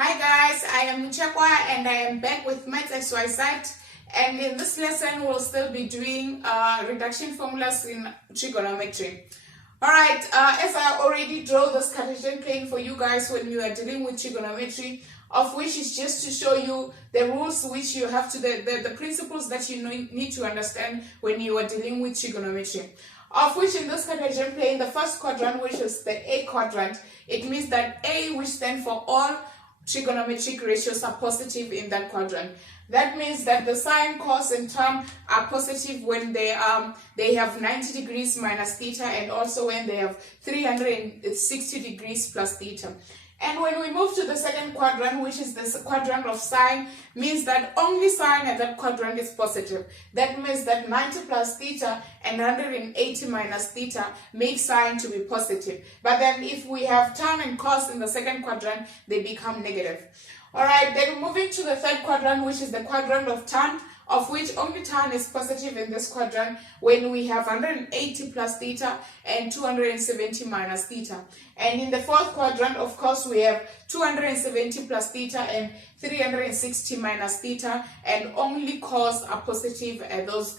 Hi guys, I am Chakwa and I am back with Maths XYZ, and in this lesson we'll still be doing reduction formulas in trigonometry. Alright, as I already drew this Cartesian plane for you guys when you are dealing with trigonometry, of which is just to show you the rules which you have to, the principles that you need to understand when you are dealing with trigonometry. Of which in this Cartesian plane, the first quadrant, which is the A quadrant, it means that A, which stands for all trigonometric ratios, are positive in that quadrant. That means that the sine, cos, and tan are positive when they have 90 degrees minus theta, and also when they have 360 degrees plus theta. And when we move to the second quadrant, which is the quadrant of sine, means that only sine at that quadrant is positive. That means that 90 plus theta and 180 minus theta make sine to be positive. But then if we have tan and cos in the second quadrant, they become negative. Alright, then moving to the third quadrant, which is the quadrant of tan, of which only tan is positive in this quadrant when we have 180 plus theta and 270 minus theta. And in the fourth quadrant, of course, we have 270 plus theta and 360 minus theta, and only cos are positive at those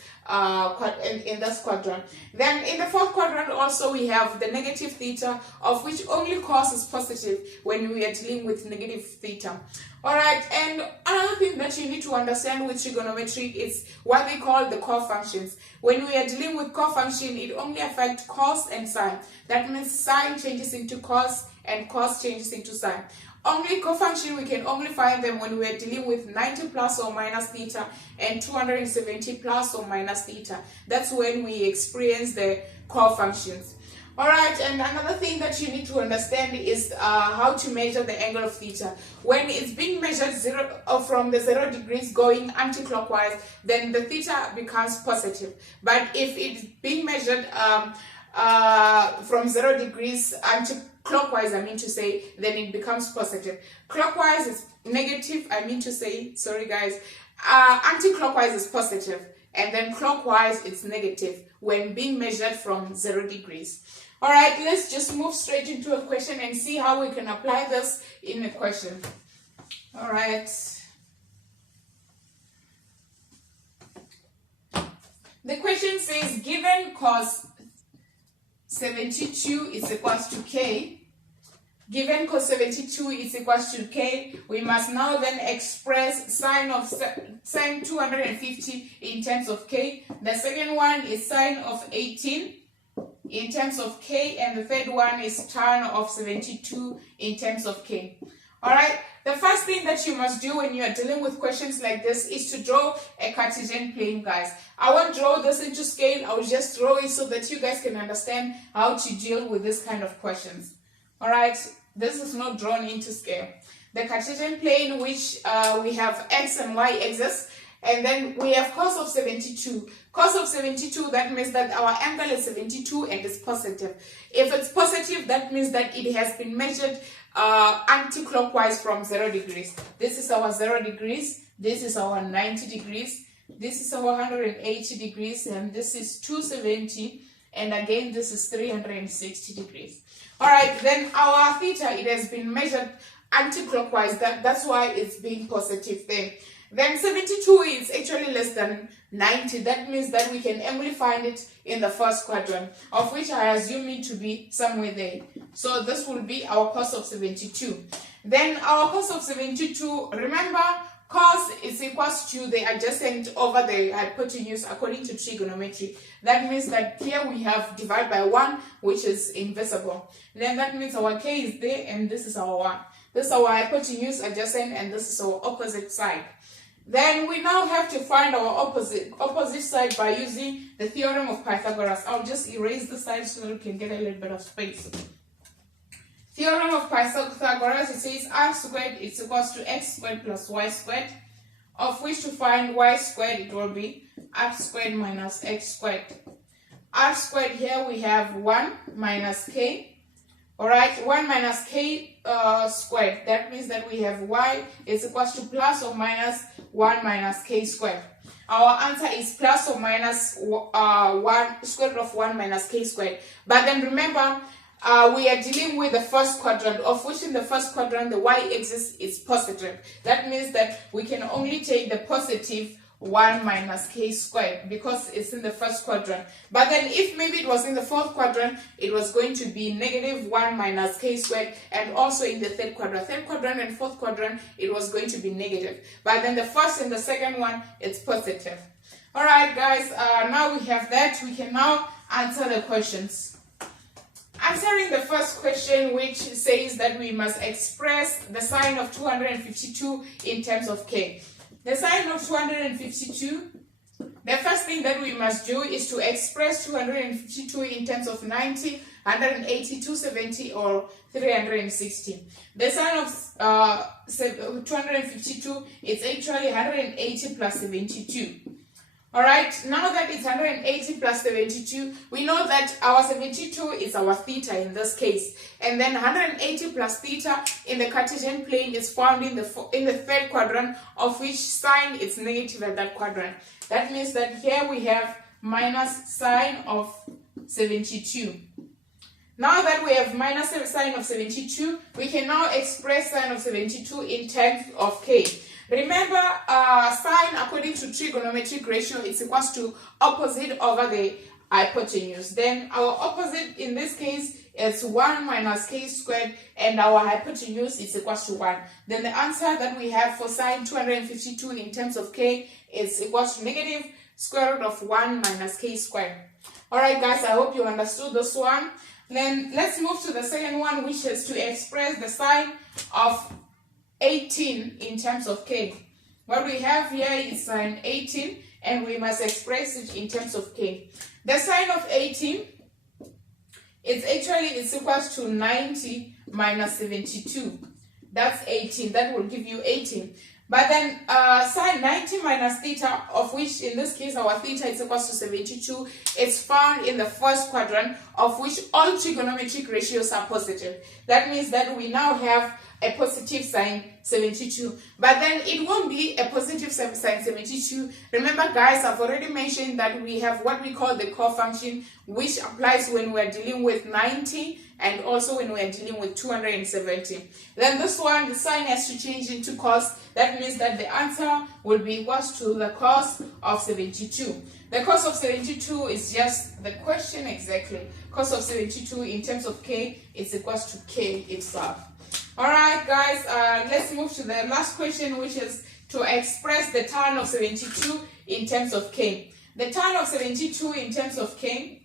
in this quadrant. Then in the fourth quadrant also we have the negative theta, of which only cos is positive when we are dealing with negative theta. Alright, and another thing that you need to understand with trigonometry is what they call the cofunctions. When we are dealing with cofunction, it only affects cos and sine. That means sine changes into cos and cos changes into sine. Only cofunction, we can only find them when we are dealing with 90 plus or minus theta and 270 plus or minus theta. That's when we experience the cofunctions. Alright, and another thing that you need to understand is how to measure the angle of theta. When it's being measured from the 0 degrees going anti-clockwise, then the theta becomes positive. But if it's being measured from 0 degrees anti-clockwise, then it becomes positive. Clockwise is negative, sorry guys, anti-clockwise is positive, and then clockwise it's negative when being measured from 0 degrees. Alright, let's just move straight into a question and see how we can apply this in a question. Alright. The question says, given cos 72 is equals to k, given cos 72 is equals to k, we must now then express sine 250 in terms of k. The second one is sine of 18 in terms of k, and the third one is tan of 72 in terms of k. Alright, the first thing that you must do when you are dealing with questions like this is to draw a Cartesian plane, guys. I won't draw this into scale, I'll just draw it so that you guys can understand how to deal with this kind of questions. Alright, this is not drawn into scale. The Cartesian plane, which we have x and y axis, and then we have cos of 72. Cos of 72, that means that our angle is 72 and it's positive. If it's positive, that means that it has been measured anti-clockwise from 0 degrees. This is our 0 degrees, this is our 90 degrees, this is our 180 degrees, and this is 270, and again this is 360 degrees. Alright, then our theta, it has been measured anti-clockwise, that's why it's being positive there. Then 72 is actually less than 90. That means that we can only find it in the first quadrant, of which I assume it to be somewhere there. So this will be our cos of 72. Then our cos of 72, remember, cos is equals to the adjacent over the hypotenuse according to trigonometry. That means that here we have divide by 1, which is invisible. Then that means our k is there, and this is our 1. This is our hypotenuse adjacent, and this is our opposite side. Then we now have to find our opposite side by using the theorem of Pythagoras. I'll just erase the side so that we can get a little bit of space. Theorem of Pythagoras, it says r squared is equals to x squared plus y squared, of which to find y squared it will be r squared minus x squared. R squared, here we have 1 minus k. Alright, 1 minus k squared. That means that we have y is equals to plus or minus 1 minus k squared. Our answer is plus or minus 1 square root of 1 minus k squared. But then remember, we are dealing with the first quadrant, of which in the first quadrant the y-axis is positive. That means that we can only take the positive 1 minus k squared because it's in the first quadrant. But then if maybe it was in the fourth quadrant, it was going to be negative 1 minus k squared, and also in the third quadrant and fourth quadrant, it was going to be negative. But then the first and the second one, it's positive. Alright guys, now we have that, we can now answer the questions. Answering the first question, which says that we must express the sign of 252 in terms of k. The sign of 252, the first thing that we must do is to express 252 in terms of 90, 180, 270 or 360. The sign of 252 is actually 180 plus 72. Alright, now that it's 180 plus 72, we know that our 72 is our theta in this case. And then 180 plus theta in the Cartesian plane is found in the third quadrant, of which sign is negative at that quadrant. That means that here we have minus sign of 72. Now that we have minus sign of 72, we can now express sign of 72 in terms of k. Remember, sine according to trigonometric ratio is equals to opposite over the hypotenuse. Then our opposite in this case is 1 minus k squared, and our hypotenuse is equals to 1. Then the answer that we have for sine 252 in terms of k is equals to negative square root of 1 minus k squared. Alright guys, I hope you understood this one. Then let's move to the second one, which is to express the sign of 18 in terms of k. What we have here is sine 18, and we must express it in terms of k. The sign of 18 is actually equals to 90 minus 72. That's 18. That will give you 18. But then sine 90 minus theta, of which in this case our theta is equals to 72, is found in the first quadrant, of which all trigonometric ratios are positive. That means that we now have a positive sine 72. But then it won't be a positive sine 72. Remember guys, I've already mentioned that we have what we call the cofunction, which applies when we are dealing with 90 and also when we are dealing with 270. Then this one, the sign has to change into cos. That means that the answer will be equals to the cos of 72. The cos of 72 is just the question exactly. Cos of 72 in terms of k is equals to k itself. Alright guys, let's move to the last question, which is to express the tan of 72 in terms of k. The tan of 72 in terms of k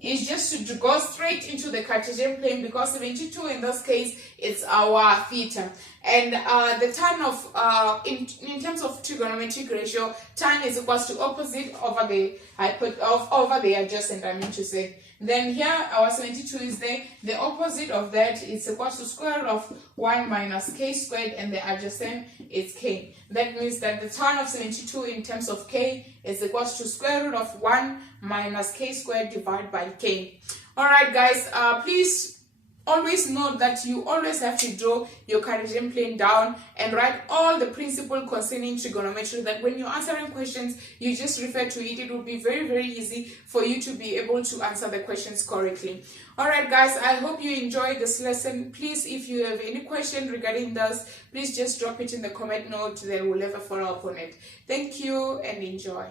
is just to go straight into the Cartesian plane, because 72 in this case is our theta. And the tan of, in terms of trigonometric ratio, tan is equals to opposite over the adjacent, I mean to say. Then here our 72 is there, the opposite of that is equals to square root of 1 minus k squared, and the adjacent is k. That means that the tan of 72 in terms of k is equals to square root of 1 minus k squared divided by k. Alright guys, please always note that you always have to draw your Cartesian plane down and write all the principle concerning trigonometry, that when you're answering questions, you just refer to it. It will be very, very easy for you to be able to answer the questions correctly. Alright guys, I hope you enjoyed this lesson. Please, if you have any question regarding this, please just drop it in the comment note, then we'll have a follow up on it. Thank you and enjoy.